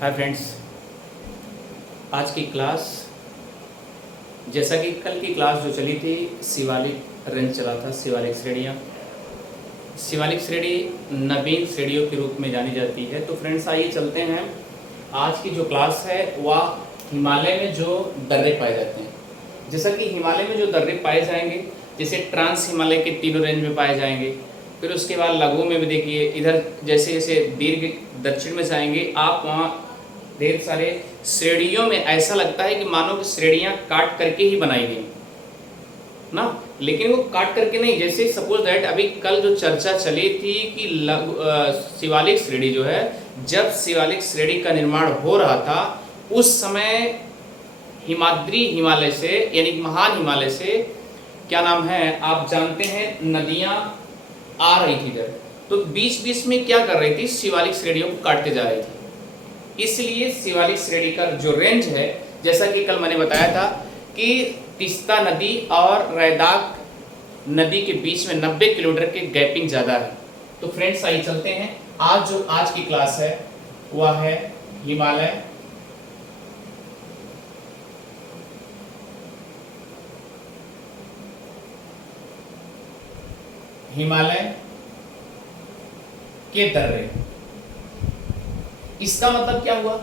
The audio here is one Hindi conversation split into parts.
हाय फ्रेंड्स, आज की क्लास जैसा कि कल की क्लास जो चली थी शिवालिक रेंज चला था। शिवालिक श्रेणी नवीन श्रेणियों के रूप में जानी जाती है। तो फ्रेंड्स आइए चलते हैं। आज की जो क्लास है वह हिमालय में जो दर्रे पाए जाते हैं। जैसा कि हिमालय में जो दर्रे पाए जाएंगे, जैसे ट्रांस हिमालय के तीनों रेंज में पाए जाएंगे। फिर उसके बाद लघु में भी देखिए, इधर जैसे जैसे दीर्घ दक्षिण में जाएंगे आप, वहाँ ढेर सारे श्रेणियों में ऐसा लगता है कि मानो कि श्रेणियाँ काट करके ही बनाई गई ना, लेकिन वो काट करके नहीं। जैसे सपोज दैट अभी कल जो चर्चा चली थी कि शिवालिक श्रेणी जो है, जब शिवालिक श्रेणी का निर्माण हो रहा था उस समय हिमाद्री हिमालय से यानी महान हिमालय से क्या नाम है आप जानते हैं, नदियां आ रही थी इधर। तो बीच बीच में क्या कर रही थी, शिवालिक श्रेणियों को काटते जा रही थी। इसलिए शिवालिक श्रेणी का जो रेंज है, जैसा कि कल मैंने बताया था कि तीस्ता नदी और रैदाक नदी के बीच में 90 किलोमीटर के गैपिंग ज़्यादा है। तो फ्रेंड्स आइए चलते हैं। आज की क्लास है वह है हिमालय के दर्रे। इसका मतलब क्या हुआ,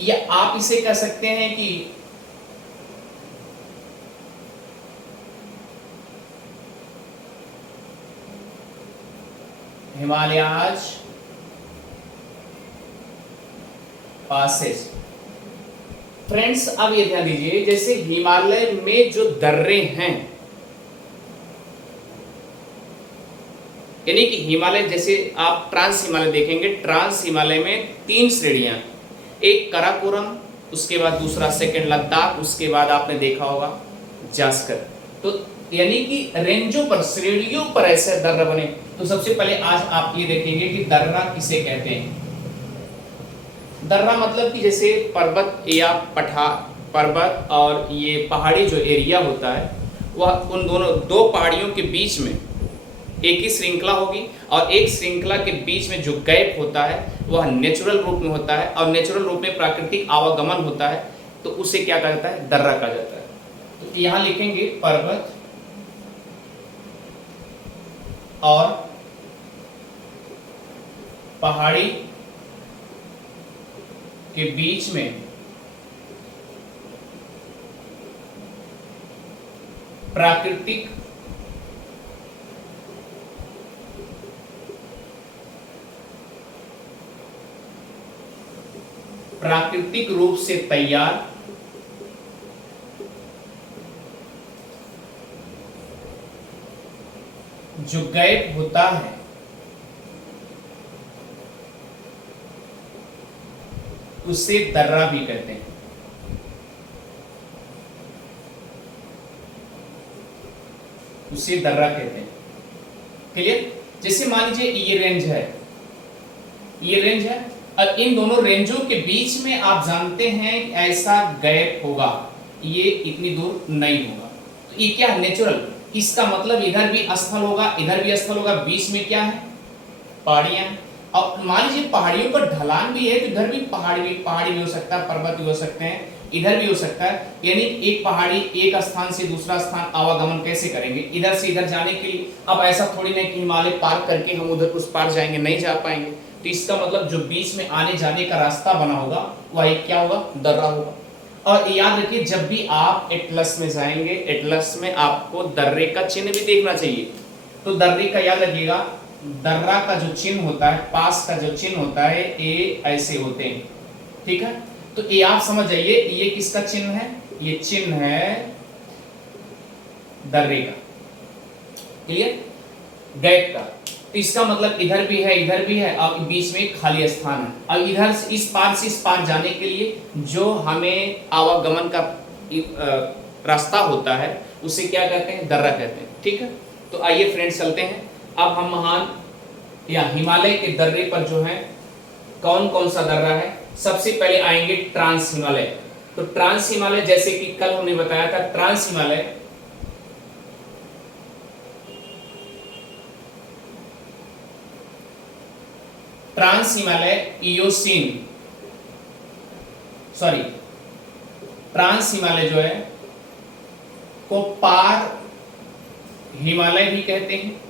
या आप इसे कह सकते हैं कि हिमालयाज पासेज। फ्रेंड्स अब ये ध्यान दीजिए, जैसे हिमालय में जो दर्रे हैं, यानी कि हिमालय, जैसे आप ट्रांस हिमालय देखेंगे, ट्रांस हिमालय में 3 श्रेणियां, एक कराकोरम, उसके बाद दूसरा सेकंड लद्दाख, उसके बाद आपने देखा होगा जास्कर। तो यानी कि रेंजों पर, श्रेणियों पर ऐसे दर्रा बने। तो सबसे पहले आज आप ये देखेंगे कि दर्रा किसे कहते हैं। दर्रा मतलब कि जैसे पर्वत या पर्वत और ये पहाड़ी जो एरिया होता है, वह उन दोनों दो पहाड़ियों के बीच में एक ही श्रृंखला होगी, और एक श्रृंखला के बीच में जो गैप होता है वह नेचुरल रूप में होता है, और नेचुरल रूप में प्राकृतिक आवागमन होता है, तो उसे क्या कहा जाता है, दर्रा कहा जाता है। तो यहां लिखेंगे पर्वत और पहाड़ी के बीच में प्राकृतिक रूप से तैयार जो गैप होता है उसे दर्रा भी कहते हैं। उसे दर्रा कहते हैं। क्लियर। जैसे मान लीजिए ये रेंज है, ये रेंज है, और इन दोनों रेंजों के बीच में आप जानते हैं ऐसा गैप होगा, ये इतनी दूर नहीं होगा। तो ये क्या है, नेचुरल। इसका मतलब इधर भी स्थल होगा, इधर भी स्थल होगा, बीच में क्या है, पहाड़ियां। और मान लीजिए पहाड़ियों पर ढलान भी है, तो इधर भी पहाड़ी भी हो सकता है, पर्वत भी हो सकते हैं, इधर भी हो सकता है। यानी एक पहाड़ी एक स्थान से दूसरा स्थान आवागमन कैसे करेंगे, इधर से इधर जाने के लिए। अब ऐसा थोड़ी नहीं कि हिमालय पार करके हम उधर उस पार जाएंगे, नहीं जा पाएंगे। तो इसका मतलब जो बीच में आने जाने का रास्ता बना होगा वह एक क्या होगा, दर्रा होगा। और याद रखिए, जब भी आप एटलस में जाएंगे, एटलस में आपको दर्रे का चिन्ह भी देखना चाहिए। तो दर्रे का याद रखिएगा, दर्रा का जो चिन्ह होता है, पास का जो चिन्ह होता है, ये ऐसे होते हैं। ठीक है, तो ये आप समझ जाइए, ये किसका चिन्ह है, ये चिन्ह है दर्रे का। क्लियर, गैप का। तो इसका मतलब इधर भी है, इधर भी है, और बीच में खाली स्थान है। और इधर से इस पार जाने के लिए जो हमें आवागमन का रास्ता होता है उसे क्या कहते हैं, दर्रा कहते हैं। ठीक है, तो आइए फ्रेंड्स चलते हैं। अब हम महान या हिमालय के दर्रे पर जो है, कौन कौन सा दर्रा है। सबसे पहले आएंगे ट्रांस हिमालय। तो ट्रांस हिमालय, जैसे कि कल हमने बताया था, trans Himalaya Eocene sorry trans Himalaya जो है को पार हिमालय भी कहते हैं,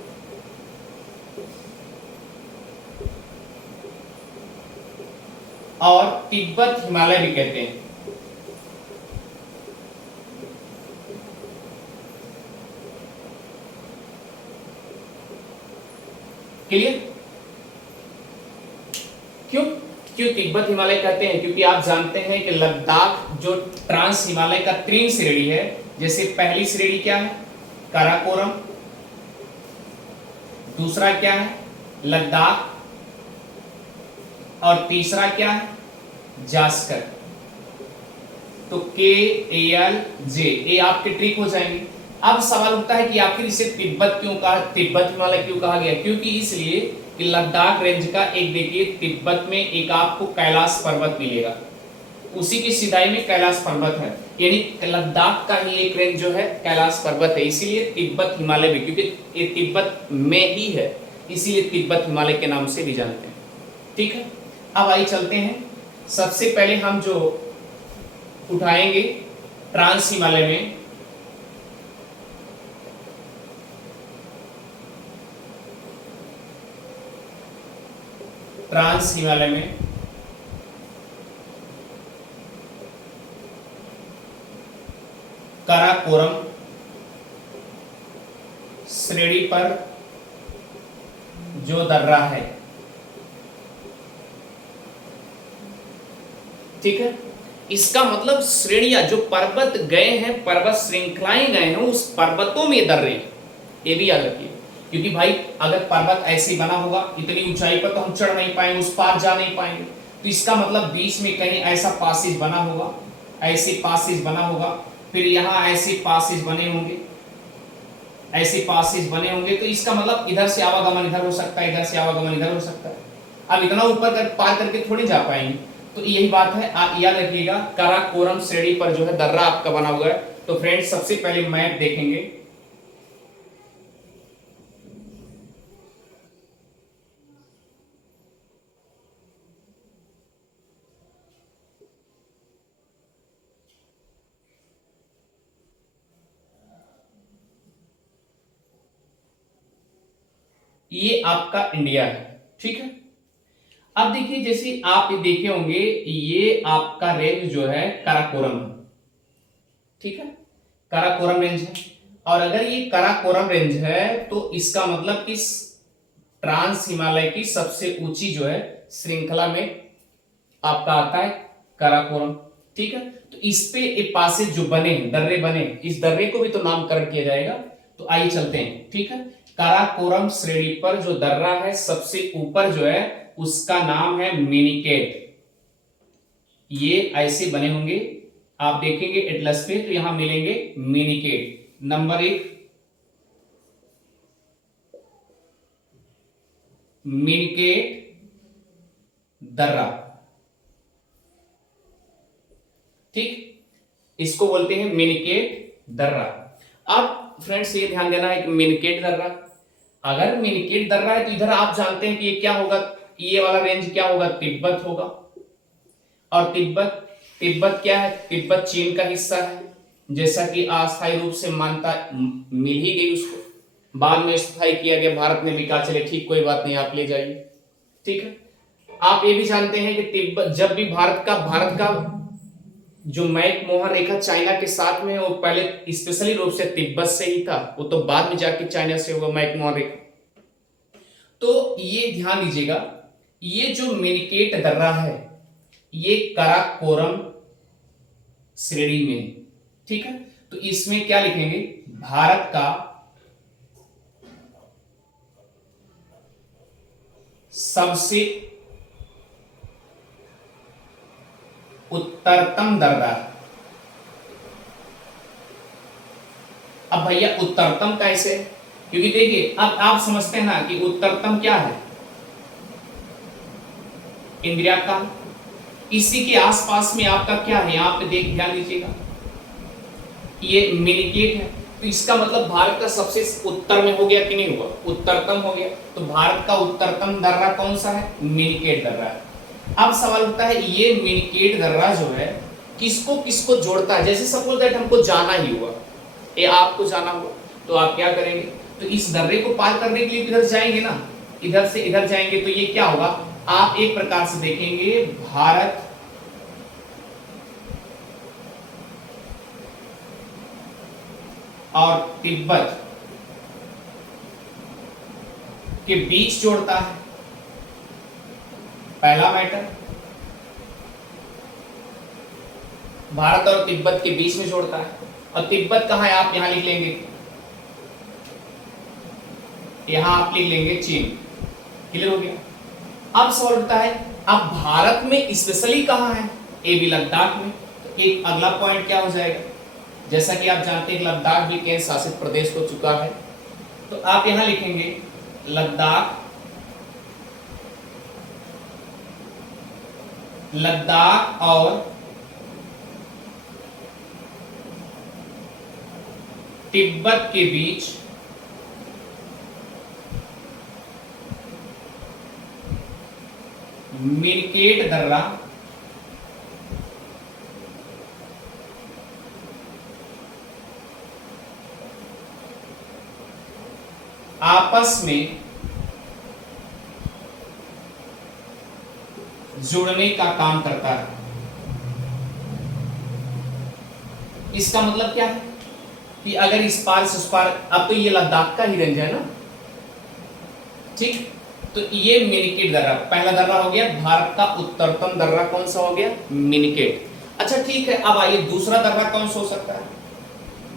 और तिब्बत हिमालय भी कहते हैं। क्लियर? क्यों क्यों तिब्बत हिमालय कहते हैं? क्योंकि आप जानते हैं कि लद्दाख जो ट्रांस हिमालय का 3 श्रेणी है, जैसे पहली श्रेणी क्या है? काराकोरम, दूसरा क्या है? लद्दाख, और तीसरा क्या है? जास्कर। तो KALJ ये आपके ट्रिक हो जाएंगे। अब सवाल उठता है कि आखिर इसे तिब्बत क्यों कहा, तिब्बत हिमालय क्यों कहा गया? क्योंकि इसलिए कि लद्दाख रेंज का एक देखिए तिब्बत में एक आपको कैलाश पर्वत मिलेगा, उसी की सिधाई में कैलाश पर्वत है, यानी लद्दाख का ही एक रेंज जो है कैलाश पर्वत है, इसीलिए तिब्बत हिमालय भी, क्योंकि ये तिब्बत में ही है, इसीलिए तिब्बत हिमालय के नाम से भी जानते हैं। ठीक है, अब आइए चलते हैं। सबसे पहले हम जो उठाएंगे ट्रांस हिमालय में, ट्रांस हिमालय में काराकोरम श्रेणी पर जो दर्रा है, ठीक है, इसका मतलब श्रेणियां जो पर्वत गए हैं, पर्वत श्रृंखलाएं गए हैं, उस पर्वतों में दर्रे, ये भी याद रखिए। क्योंकि भाई अगर पर्वत ऐसे बना होगा इतनी ऊंचाई पर तो हम चढ़ नहीं पाएंगे, उस पार जा नहीं पाएंगे, तो इसका मतलब बीच में कहीं ऐसा पासेज बना होगा, ऐसे पासेज बना होगा, फिर यहाँ ऐसे पासेज बने होंगे, ऐसे पासेज बने होंगे, तो इसका मतलब इधर से आवागमन इधर हो सकता है, इधर से आवागमन इधर हो सकता है। अब इतना ऊपर पार करके थोड़ी जा पाएंगे, तो यही बात है, याद रखिएगा। काराकोरम श्रेणी पर जो है दर्रा आपका बना हुआ है। तो फ्रेंड्स सबसे पहले मैप देखेंगे, ये आपका इंडिया है, ठीक है। अब देखिए जैसे आप देखे होंगे ये आपका रेंज जो है काराकोरम है, ठीक है, काराकोरम रेंज है, और अगर ये काराकोरम रेंज है तो इसका मतलब कि ट्रांस हिमालय की सबसे ऊंची जो है श्रृंखला में आपका आता है काराकोरम, ठीक है। तो इस पे एक पासेज जो बने दर्रे बने, इस दर्रे को भी तो नामकरण किया जाएगा। तो आइए चलते हैं, ठीक है। काराकोरम श्रेणी पर जो दर्रा है सबसे ऊपर जो है उसका नाम है मिनिकेट। ये ऐसे बने होंगे, आप देखेंगे एटलस पे तो यहां मिलेंगे मिनिकेट। नंबर 1 मिनिकेट दर्रा, ठीक, इसको बोलते हैं मिनिकेट दर्रा। अब फ्रेंड्स ये ध्यान देना है कि मिनिकेट दर्रा, अगर मिनिकेट दर्रा है तो इधर आप जानते हैं कि ये क्या होगा, ये वाला रेंज क्या होगा, तिब्बत होगा। और तिब्बत क्या है, तिब्बत चीन का हिस्सा है, जैसा कि अस्थायी रूप से मान्यता मिल ही गई उसको, बाद में स्थायी किया गया, भारत ने भी कहा चले ठीक कोई बात नहीं आप ले जाइए, ठीक है। आप ये भी जानते हैं कि तिब्बत जब भी भारत का जो मैकमोहन रेखा चाइना के साथ में, वो पहले स्पेशली रूप से तिब्बत से ही था, वो तो बाद में जाके चाइना से हुआ मैकमोहन रेखा। तो ये ध्यान दीजिएगा, ये जो मिनिकेट दर्रा है ये काराकोरम श्रेणी में, ठीक है। तो इसमें क्या लिखेंगे, भारत का सबसे उत्तरतम दर्रा। अब भैया उत्तरतम कैसे, क्योंकि देखिए अब आप समझते हैं ना कि उत्तरतम क्या है, इंडिया का, इसी के आसपास में आपका क्या है, यहां पे देख ध्यान दीजिएगा, ये मिनिकेट है, तो इसका मतलब भारत का सबसे उत्तर में हो गया कि नहीं हुआ, उत्तरतम हो गया। तो भारत का उत्तरतम दर्रा कौन सा है, मिनिकेट दर्रा है। अब सवाल उठता है ये मिनिकेट दर्रा जो है किसको किसको जोड़ता है। जैसे सपोज दैट हमको जाना ही हुआ, ये आपको जाना हुआ, तो आप क्या करेंगे, तो इस दर्रे को पार करने के लिए इधर जाएंगे ना, इधर से इधर जाएंगे, तो ये क्या होगा, आप एक प्रकार से देखेंगे भारत और तिब्बत के बीच जोड़ता है, पहला मैटर। भारत और तिब्बत के बीच में जोड़ता है, और तिब्बत कहां है, आप यहां लिख लेंगे, यहां आप लिख लेंगे चीन। क्लियर हो गया। अब सवाल उठता है अब भारत में स्पेशली कहां है, ये भी लद्दाख में। तो एक अगला पॉइंट क्या हो जाएगा, जैसा कि आप जानते हैं लद्दाख भी केंद्र शासित प्रदेश हो चुका है, तो आप यहां लिखेंगे लद्दाख, लद्दाख और तिब्बत के बीच मिनिकेट दर्रा आपस में जुड़ने का काम करता है। इसका मतलब क्या है कि अगर इस पार से उस पार, अब तो ये लद्दाख का ही रेंज है ना, ठीक, तो ये मिनिकेट दर्रा, पहला दर्रा हो गया, भारत का उत्तरतम दर्रा कौन सा हो गया, मिनिकेट। अच्छा ठीक है, अब आइए दूसरा दर्रा कौन सा हो सकता है,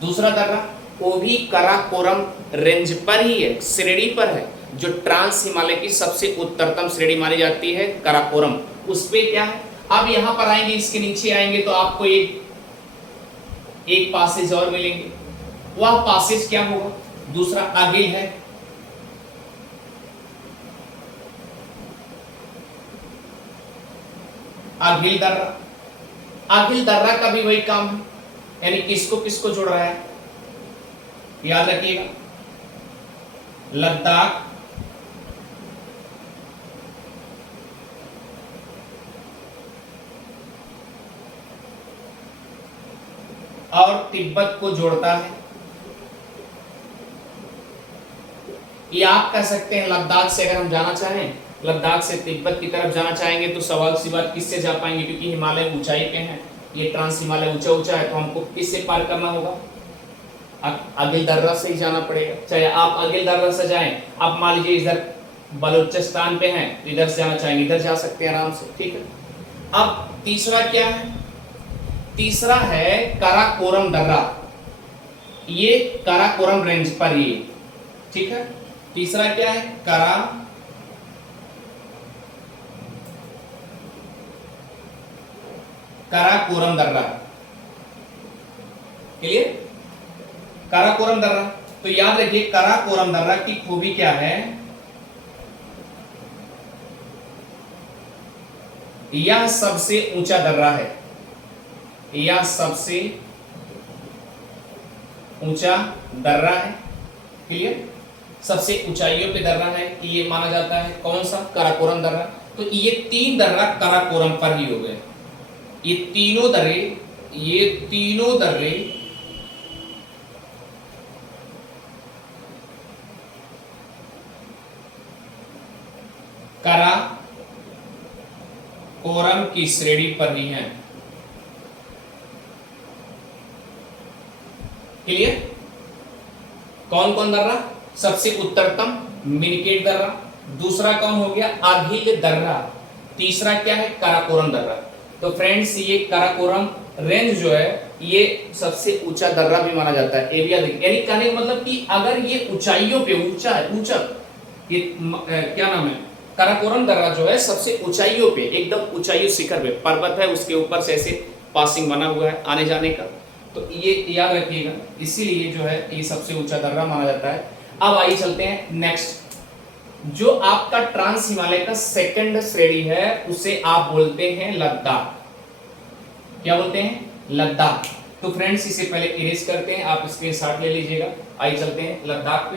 दूसरा दर्रा वो भी काराकोरम रेंज पर ही है, श्रेणी पर है, जो ट्रांस हिमालय की सबसे उत्तरतम श्रेणी मानी जाती है काराकोरम, उस पे क्या है। अब यहां पर आएंगे, इसके नीचे आएंगे तो आपको एक पासेज और मिलेंगे, वह पासेज क्या होगा, दूसरा आगिल है, आगिल दर्रा। आगिल दर्रा का भी वही काम है, यानी किसको किसको जोड़ रहा है, याद रखिएगा, लद्दाख और तिब्बत को जोड़ता है। ये आप कह सकते हैं लद्दाख से अगर हम जाना चाहें, लद्दाख से तिब्बत की तरफ जाना चाहेंगे तो सवाल सी बात किससे जा पाएंगे, क्योंकि हिमालय ऊंचाई पे हैं, ये ट्रांस हिमालय ऊंचा ऊंचा है, तो हमको किससे पार करना होगा, आगिल दर्रा से ही जाना पड़ेगा। चाहे आप आगिल दर्रा से जाएं, आप मान लीजिए इधर बलूचिस्तान पे हैं तो इधर से जाना चाहेंगे, इधर जा सकते हैं आराम से, ठीक है। अब तीसरा क्या है, तीसरा है काराकोरम दर्रा, ये काराकोरम रेंज पर ही, ठीक है। तीसरा क्या है, काराकोरम दर्रा, क्लियर, काराकोरम दर्रा। तो याद रखिए काराकोरम दर्रा की खूबी क्या है, यह सबसे ऊंचा दर्रा है, यह सबसे ऊंचा दर्रा है, क्लियर, सबसे ऊंचाइयों पे दर्रा है, ये माना जाता है कौन सा, काराकोरम दर्रा। तो ये तीन दर्रा काराकोरम पर ही हो गए, ये तीनों दर्रे काराकोरम की श्रेणी पर ही हैं, क्लियर। कौन कौन दर्रा, सबसे उत्तरतम मिनिकेट दर्रा, दूसरा कौन हो गया आगिल दर्रा, तीसरा क्या है काराकोरम दर्रा। तो फ्रेंड्स ये काराकोरम रेंज जो है ये सबसे ऊंचा दर्रा भी माना जाता है, एरिया, यानी कहने का मतलब कि अगर ये ऊंचाइयों पे ऊंचा है, ऊंचा ये क्या नाम है, काराकोरम दर्रा जो है सबसे ऊंचाइयों पे, एकदम ऊंचाइयों शिखर पे पर्वत है, उसके ऊपर से ऐसे पासिंग बना हुआ है आने जाने का, तो ये याद रखिएगा, इसीलिए जो है ये सबसे ऊंचा दर्रा माना जाता है। अब आइए चलते हैं नेक्स्ट, जो आपका ट्रांस हिमालय का सेकंड श्रेणी है उसे आप बोलते हैं लद्दाख, क्या बोलते हैं, लद्दाख। तो फ्रेंड्स इसे पहले इरेज करते हैं, आप स्क्रीनशॉट ले लीजिएगा। आइए चलते हैं लद्दाख पे।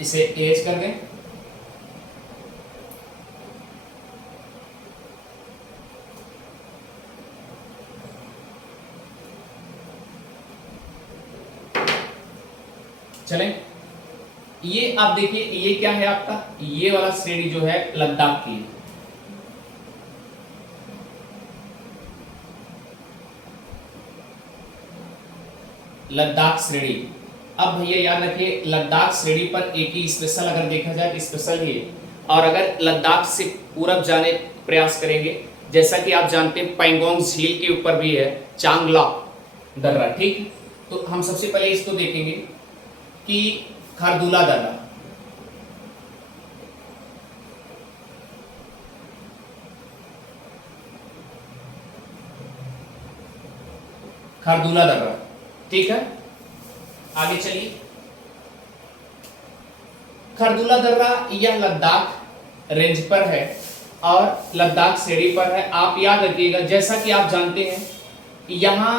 इसे एज कर दें। चलें, ये आप देखिए ये क्या है आपका, ये वाला श्रेणी जो है लद्दाख की है। लद्दाख श्रेणी। अब भैया याद रखिए लद्दाख श्रेणी पर एक ही स्पेशल अगर देखा जाए तो स्पेशल ही है। और अगर लद्दाख से पूरब जाने प्रयास करेंगे, जैसा कि आप जानते हैं पैंगोंग झील के ऊपर भी है चांगला दर्रा, ठीक। तो हम सबसे पहले इसको देखेंगे कि खरदुला दर्रा, खरदुला दर्रा, ठीक है। आगे चलिए, खरदुला दर्रा यह लद्दाख रेंज पर है और लद्दाख श्रेणी पर है। आप याद रखिएगा, जैसा कि आप जानते हैं यहां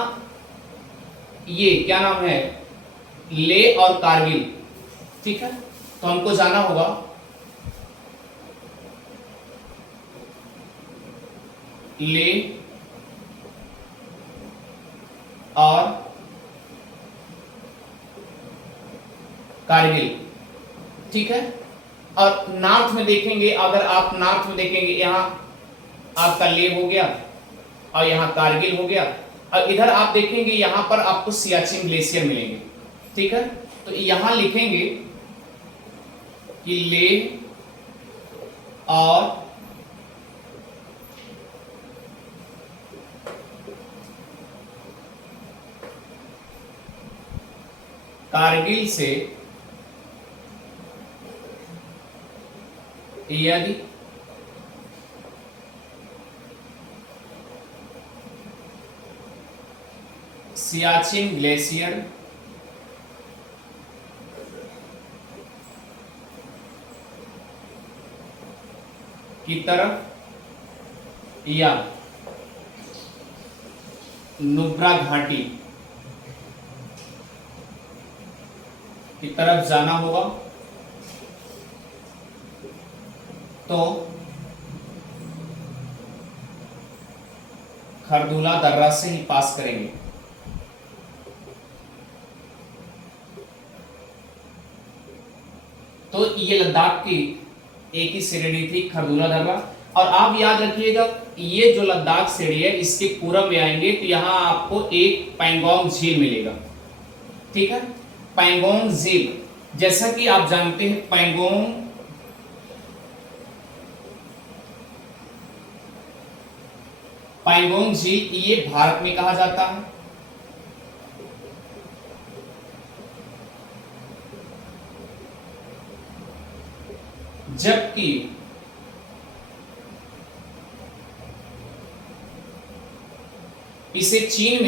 ये क्या नाम है, ले और कारगिल, ठीक है। तो हमको जाना होगा ले और कारगिल, ठीक है। और नॉर्थ में देखेंगे, अगर आप नॉर्थ में देखेंगे यहां आपका ले हो गया और यहां कारगिल हो गया, और इधर आप देखेंगे यहां पर आपको सियाचिन ग्लेशियर मिलेंगे, ठीक है। तो यहां लिखेंगे कि ले और कारगिल से यदि सियाचिन ग्लेशियर की तरफ या नुब्रा घाटी की तरफ जाना होगा तो खरदुला दर्रा से ही पास करेंगे। तो ये लद्दाख की एक ही श्रेणी थी, खरदुला दर्रा। और आप याद रखिएगा ये जो लद्दाख श्रेणी है इसके पूरब में आएंगे तो यहां आपको एक पैंगोंग झील मिलेगा, ठीक है। पैंगोंग झील, जैसा कि आप जानते हैं पैंगोंग झील ये भारत में कहा जाता है, जबकि इसे चीन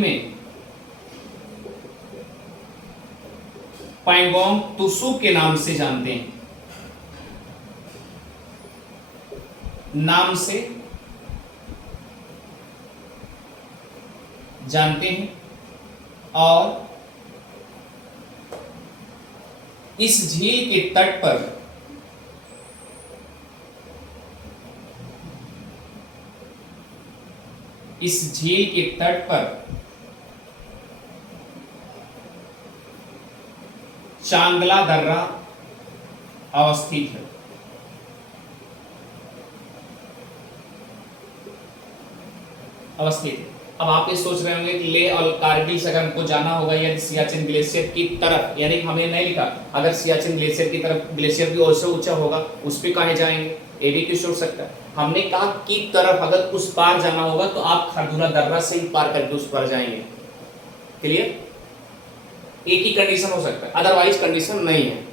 में पैंगोंग तुसु के नाम से जानते हैं, नाम से जानते हैं। और इस झील के तट पर चांगला दर्रा अवस्थित है। अब आप ये सोच रहे होंगे कि ले और कारगिल से अगर हमको जाना होगा या सियाचिन ग्लेशियर की तरफ, यानी हमने नहीं लिखा अगर सियाचिन ग्लेशियर की तरफ, ग्लेशियर भी और से ऊंचा होगा उस पे कहां जाएंगे, ये भी क्यों सोच सकता है। हमने कहा की तरफ अगर उस पार जाना होगा तो आप खरदुला दर्रा से ही पार करके उस पार जाएंगे। क्लियर, एक ही कंडीशन हो सकता है, अदरवाइज कंडीशन नहीं है।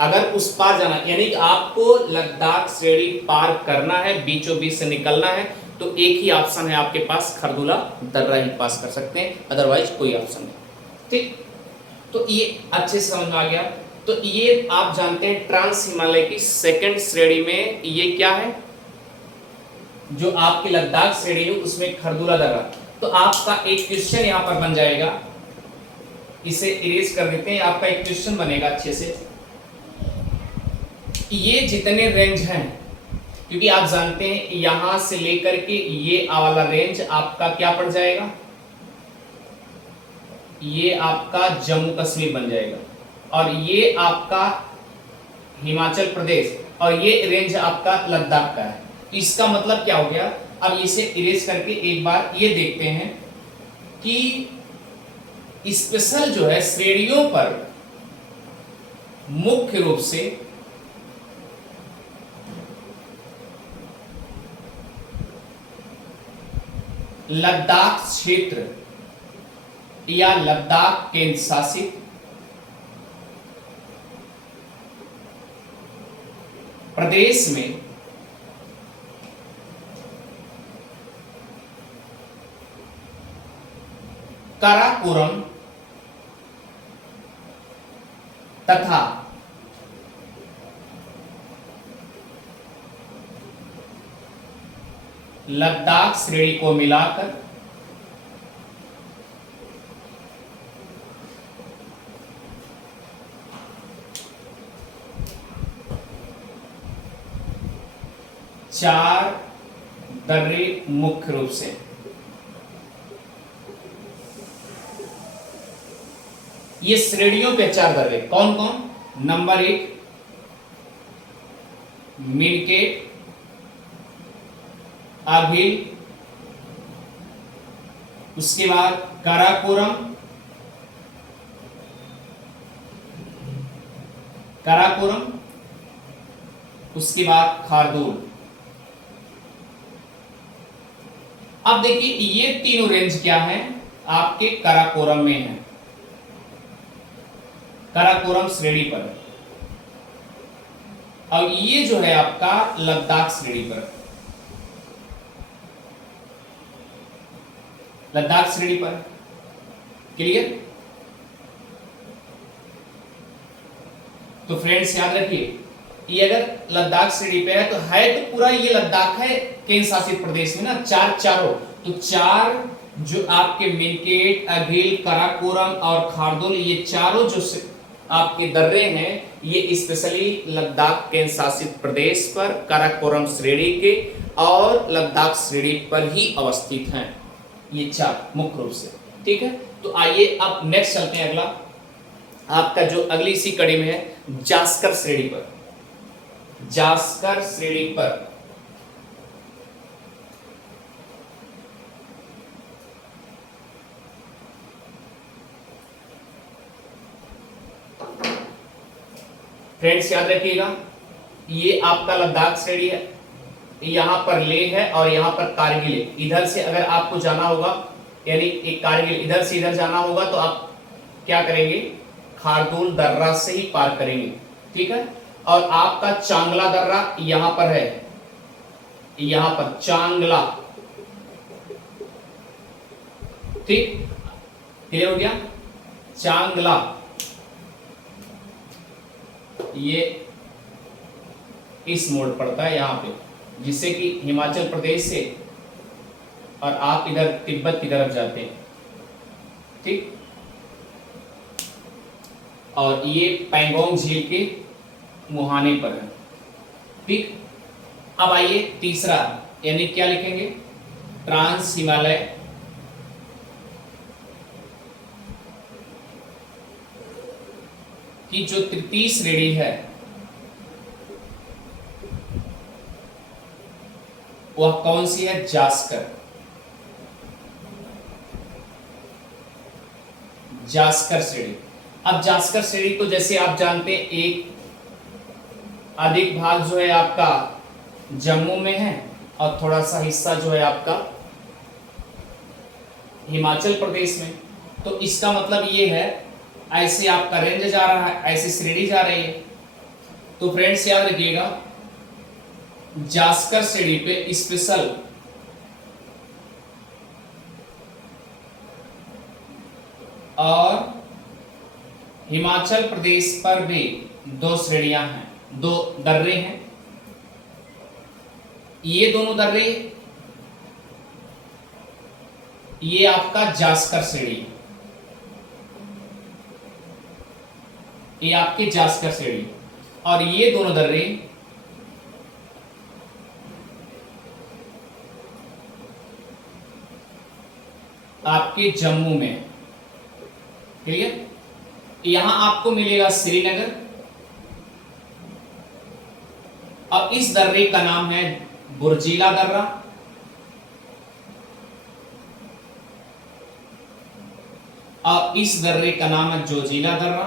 अगर उस पार जाना यानी कि आपको लद्दाख श्रेणी पार करना है, बीचों बीच से निकलना है, तो एक ही ऑप्शन है आपके पास, खरदुला दर्रा ही पास कर सकते हैं, अदरवाइज कोई ऑप्शन नहीं। ठीक, तो ये अच्छे से समझ में आ गया। तो ये आप जानते हैं ट्रांस हिमालय की सेकंड श्रेणी में ये क्या है, जो आपकी लद्दाख श्रेणी है उसमें खरदुला दर्रा। तो आपका एक क्वेश्चन यहां पर बन जाएगा, इसे इरेज कर देते हैं, आपका एक क्वेश्चन बनेगा अच्छे से। ये जितने रेंज हैं, क्योंकि आप जानते हैं यहां से लेकर के ये वाला रेंज आपका क्या पड़ जाएगा, ये आपका जम्मू कश्मीर बन जाएगा, और ये आपका हिमाचल प्रदेश, और ये रेंज आपका लद्दाख का है। इसका मतलब क्या हो गया, अब इसे इरेज करके एक बार ये देखते हैं कि स्पेशल जो है श्रेणियों पर मुख्य रूप से लद्दाख क्षेत्र या लद्दाख केंद्र शासित प्रदेश में काराकोरम तथा लद्दाख श्रेणी को मिलाकर चार दर्रे मुख्य रूप से ये श्रेणियों पे चार दर्रे कौन कौन, नंबर 1 मिनकेट, अभिल, उसके बाद काराकोरम, उसके बाद खारदूल। अब देखिए ये तीनों रेंज क्या है, आपके काराकोरम में है, काराकोरम श्रेणी पर, और ये जो है आपका लद्दाख श्रेणी पर, लद्दाख श्रेणी पर। क्लियर? तो फ्रेंड्स याद रखिए, ये अगर लद्दाख श्रेणी पे है तो पूरा ये लद्दाख है केंद्र शासित प्रदेश में ना, चारों, तो चार जो आपके मिनकेट, अभिल, काराकोरम और खारदुल, ये चारों जो आपके दर्रे हैं ये स्पेशली लद्दाख केंद्र शासित प्रदेश पर काराकोरम श्रेणी के और लद्दाख श्रेणी पर ही अवस्थित हैं, ये चार मुख्य रूप से। ठीक है, तो आइए अब नेक्स्ट चलते हैं, अगला आपका जो अगली इसी कड़ी में है जास्कर श्रेणी पर। जास्कर श्रेणी पर फ्रेंड्स याद रखिएगा, ये आपका लद्दाख श्रेणी है, यहां पर लेह है और यहां पर कारगिल है। इधर से अगर आपको जाना होगा, यानी एक कारगिल इधर से इधर जाना होगा तो आप क्या करेंगे, खारदुल दर्रा से ही पार करेंगे। ठीक है, और आपका चांगला दर्रा यहां पर है, यहां पर चांगला। ठीक, क्लियर हो गया, चांगला ये इस मोड़ पड़ता है यहां पे, जिससे कि हिमाचल प्रदेश से और आप इधर तिब्बत की तरफ जाते हैं। ठीक, और ये पैंगोंग झील के मुहाने पर है। ठीक, अब आइए तीसरा, यानी क्या लिखेंगे, ट्रांस हिमालय की जो तृतीय श्रेणी है वह कौन सी है, जास्कर। जास्कर श्रेणी। अब जास्कर श्रेणी तो जैसे आप जानते हैं एक अधिक भाग जो है आपका जम्मू में है और थोड़ा सा हिस्सा जो है आपका हिमाचल प्रदेश में। तो इसका मतलब ये है, ऐसे आपका रेंज जा रहा है, ऐसे श्रेणी जा रही है। तो फ्रेंड्स याद रखिएगा, जास्कर श्रेणी पे स्पेशल और हिमाचल प्रदेश पर भी दो श्रेणियां हैं, दो दर्रे हैं। ये दोनों दर्रे ये आपका जास्कर श्रेणी, ये आपके जास्कर श्रेणी, और ये दोनों दर्रे आपके जम्मू में। क्लियर? यहां आपको मिलेगा श्रीनगर। अब इस दर्रे का नाम है बुर्जीला दर्रा। अब इस दर्रे का नाम है जोजिला दर्रा।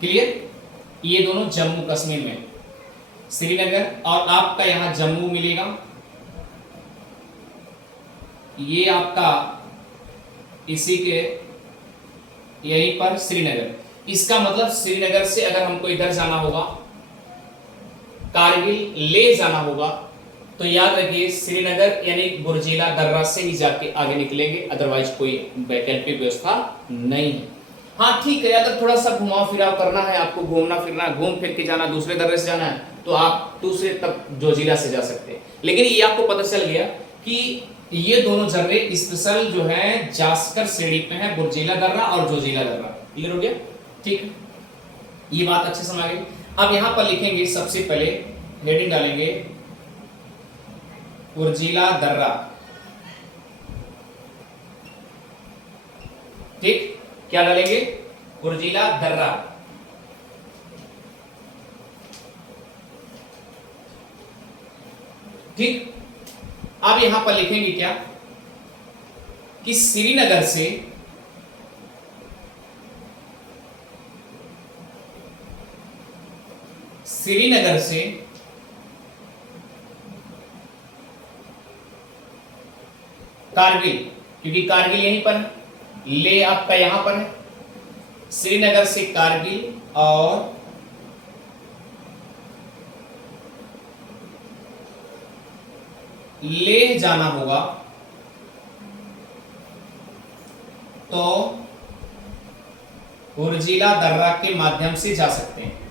क्लियर? ये दोनों जम्मू कश्मीर में, श्रीनगर और आपका यहां जम्मू मिलेगा। ये आपका इसी के यहीं पर श्रीनगर। इसका मतलब श्रीनगर से अगर हमको इधर जाना होगा, कारगिल ले जाना होगा, तो याद रखिए श्रीनगर यानी बुर्जीला दर्रा से ही जाके आगे निकलेंगे, अदरवाइज कोई वैकल्पिक व्यवस्था नहीं है। हाँ ठीक है, अगर थोड़ा सा घुमाव फिराव करना है, आपको घूमना फिरना, घूम फिर के जाना, दूसरे दर्रे से जाना है, तो आप दूसरे तब जोजिला से जा सकते हैं। लेकिन ये आपको पता चल गया कि ये दोनों दर्रे स्पेशल जो है जास्कर श्रेणी में है, बुर्जीला दर्रा और जोजिला दर्रा। क्लियर हो गया? ठीक है, ये बात अच्छे समझ आ गई। अब यहां पर लिखेंगे, सबसे पहले हेडिंग डालेंगे बुर्जीला दर्रा। ठीक, क्या डालेंगे? बुर्जीला दर्रा। ठीक, अब यहां पर लिखेंगे क्या कि श्रीनगर से कारगिल, क्योंकि कारगिल यहीं पर है, ले आपका यहां पर है, श्रीनगर से कारगिल और ले जाना होगा तो बुर्जीला दर्रा के माध्यम से जा सकते हैं।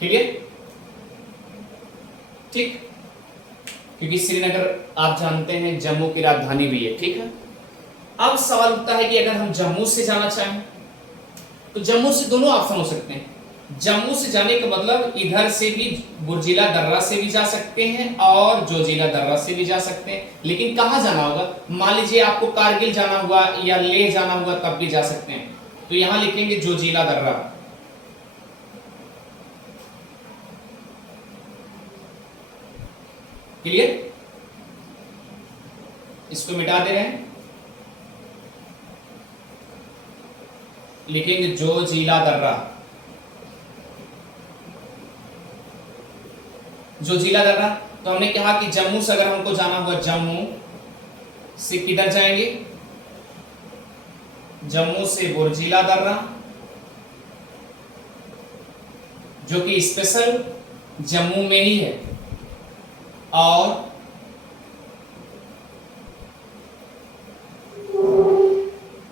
क्लियर? ठीक, क्योंकि श्रीनगर आप जानते हैं जम्मू की राजधानी भी है। ठीक है, अब सवाल उठता है कि अगर हम जम्मू से जाना चाहें तो जम्मू से दोनों ऑप्शन हो सकते हैं। जम्मू से जाने का मतलब इधर से भी बुर्जीला दर्रा से भी जा सकते हैं और जोजिला दर्रा से भी जा सकते हैं, लेकिन कहां जाना होगा? मान लीजिए आपको कारगिल जाना हुआ या ले जाना हुआ, तब भी जा सकते हैं। तो यहां लिखेंगे जोजिला दर्रा। क्लियर? इसको मिटा दे रहे हैं, लिखेंगे जोजिला दर्रा। जोजिला दर्रा, तो हमने कहा कि जम्मू से अगर हमको जाना होगा, जम्मू से किधर जाएंगे? जम्मू से बुर्जीला दर्रा, जो कि स्पेशल जम्मू में ही है, और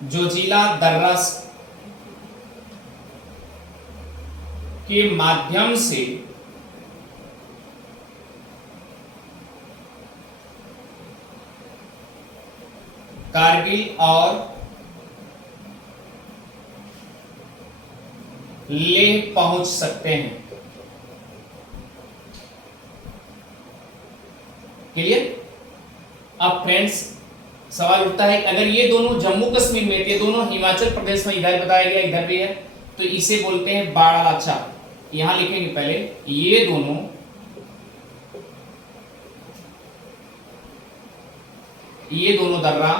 जोजिला दर्रा के माध्यम से कारगिल और लेह पहुंच सकते हैं। क्लियर? अब फ्रेंड्स सवाल उठता है अगर ये दोनों जम्मू कश्मीर में थे, दोनों हिमाचल प्रदेश में, इधर बताया गया इधर भी है, तो इसे बोलते हैं बाड़ालाचा। यहां लिखेंगे पहले ये दोनों दर्रा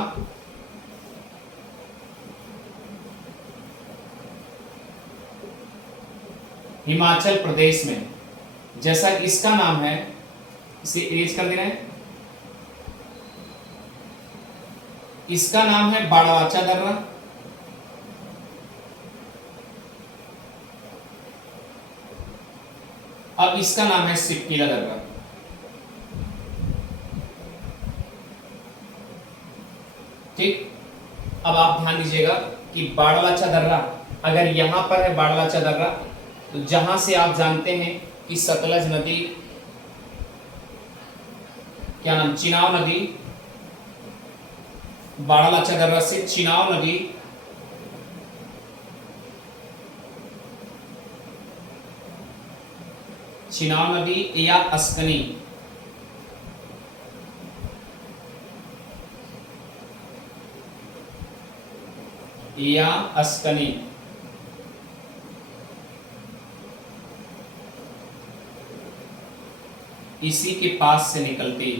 हिमाचल प्रदेश में, जैसा इसका नाम है, इसे इरेज कर दे रहे हैं, इसका नाम है बाड़ालाचा दर्रा, अब इसका नाम है सिपकीला दर्रा। ठीक, अब आप ध्यान दीजिएगा कि बाड़वाचा दर्रा, अगर यहां पर है बाड़वाचा दर्रा, तो जहां से आप जानते हैं कि सतलज नदी, क्या नाम, चिनाव नदी, बाड़वाचा दर्रा से चिनाव नदी या अस्कनी, इसी के पास से निकलती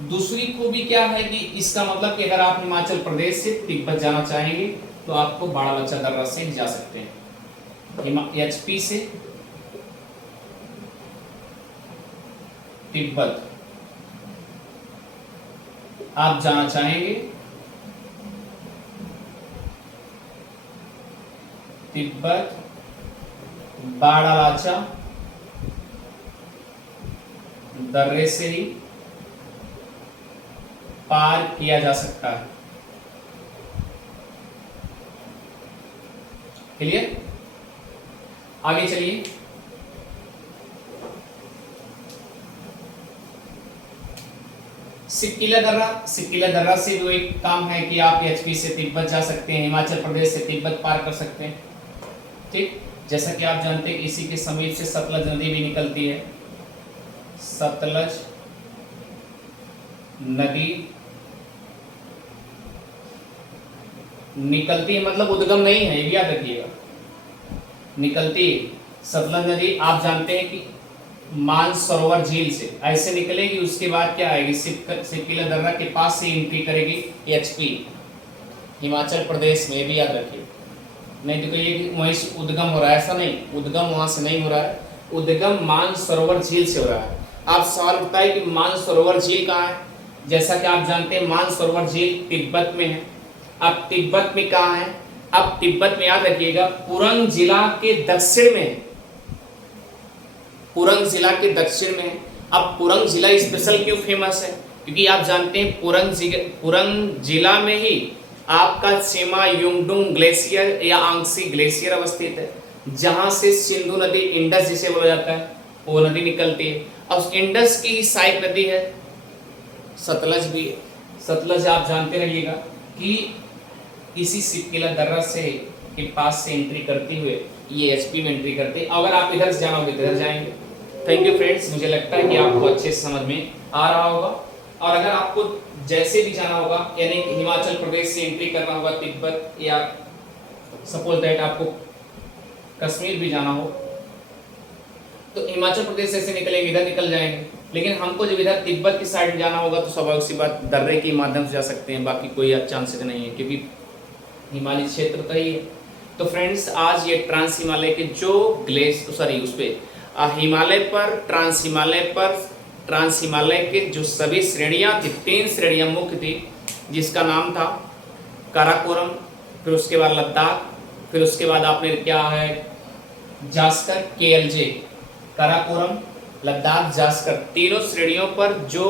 दूसरी खूबी क्या है कि इसका मतलब कि अगर आप हिमाचल प्रदेश से तिब्बत जाना चाहेंगे तो आपको बाड़वाचा दर्रा से जा सकते हैं। एचपी से तिब्बत आप जाना चाहेंगे, तिब्बत बाड़वाचा दर्रे से ही पार किया जा सकता है। क्लियर? आगे चलिए, सिक्किला दर्रा से भी एक काम है कि आप एचपी से तिब्बत जा सकते हैं, हिमाचल प्रदेश से तिब्बत पार कर सकते हैं। ठीक, जैसा कि आप जानते हैं इसी के समीप से सतलज नदी भी निकलती है। सतलज नदी निकलती है, मतलब उद्गम नहीं है, ये याद रखिएगा, निकलती है। सतलज नदी आप जानते हैं कि मानसरोवर झील से ऐसे निकलेगी, उसके बाद क्या आएगी, सिक्किला दर्रा के पास से एंट्री करेगी एचपी, हिमाचल प्रदेश में, भी याद रखिए। नहीं तो ये वहीं से उद्गम हो रहा है, ऐसा नहीं, उद्गम वहां से नहीं हो रहा है, उद्गम मानसरोवर झील से हो रहा है। आप सवाल उठता है कि मानसरोवर झील कहाँ है? जैसा कि आप जानते हैं मानसरोवर झील तिब्बत में है। अब तिब्बत में कहाँ है? अब तिब्बत में याद रखिएगा पुरंग जिला के दक्षिण में है, पुरंग जिला के दक्षिण में है। अब पुरंग जिला स्पेशल क्यों फेमस है? क्योंकि आप जानते हैं पुरंग जिला में ही आपका सेमा युंगडुंग ग्लेशियर या आंगसी ग्लेशियर अवस्थित है, जहां से सिंधु नदी, इंडस जिसे बोला जाता है, वो नदी निकलती है। अब इंडस की सहायक नदी है सतलज भी है। सतलज आप जानते रहिएगा कि इसी सिक्किला दर्रा से के पास से एंट्री करते हुए ये एचपी में एंट्री करते हैं। अगर आप इधर से जाना होगा इधर जाएंगे। थैंक यू फ्रेंड्स, मुझे लगता है कि आपको अच्छे से समझ में आ रहा होगा। और अगर आपको जैसे भी जाना होगा, यानी हिमाचल प्रदेश से एंट्री करना होगा तिब्बत, या सपोज दैट आपको कश्मीर भी जाना हो, तो हिमाचल प्रदेश से निकलेंगे, इधर निकल जाएंगे। लेकिन हमको जब इधर तिब्बत की साइड जाना होगा तो स्वाभाविक सी बात दर्रे के माध्यम से जा सकते हैं, बाकी कोई चांसेस नहीं है, क्योंकि हिमालय क्षेत्र तो ही है। तो फ्रेंड्स, आज ये ट्रांस हिमालय के जो ट्रांस हिमालय के जो सभी श्रेणियां थी, 3 श्रेणियां मुख्य थी, जिसका नाम था काराकोरम, फिर उसके बाद लद्दाख, फिर उसके बाद आपने क्या है जास्कर, केएलजे, काराकोरम, लद्दाख, जास्कर, तीनों श्रेणियों पर जो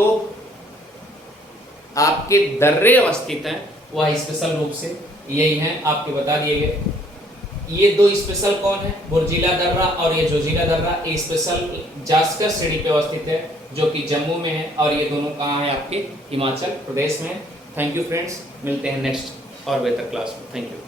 आपके दर्रे अवस्थित हैं वह स्पेशल रूप से यही हैं, आपके बता दिए गए। ये 2 स्पेशल कौन है? बुर्जिला दर्रा और ये जोजिला दर्रा। ये स्पेशल जास्कर श्रेणी पे अवस्थित है जो कि जम्मू में है, और ये दोनों कहाँ हैं? आपके हिमाचल प्रदेश में। थैंक यू फ्रेंड्स, मिलते हैं नेक्स्ट और बेहतर क्लास में। Thank you.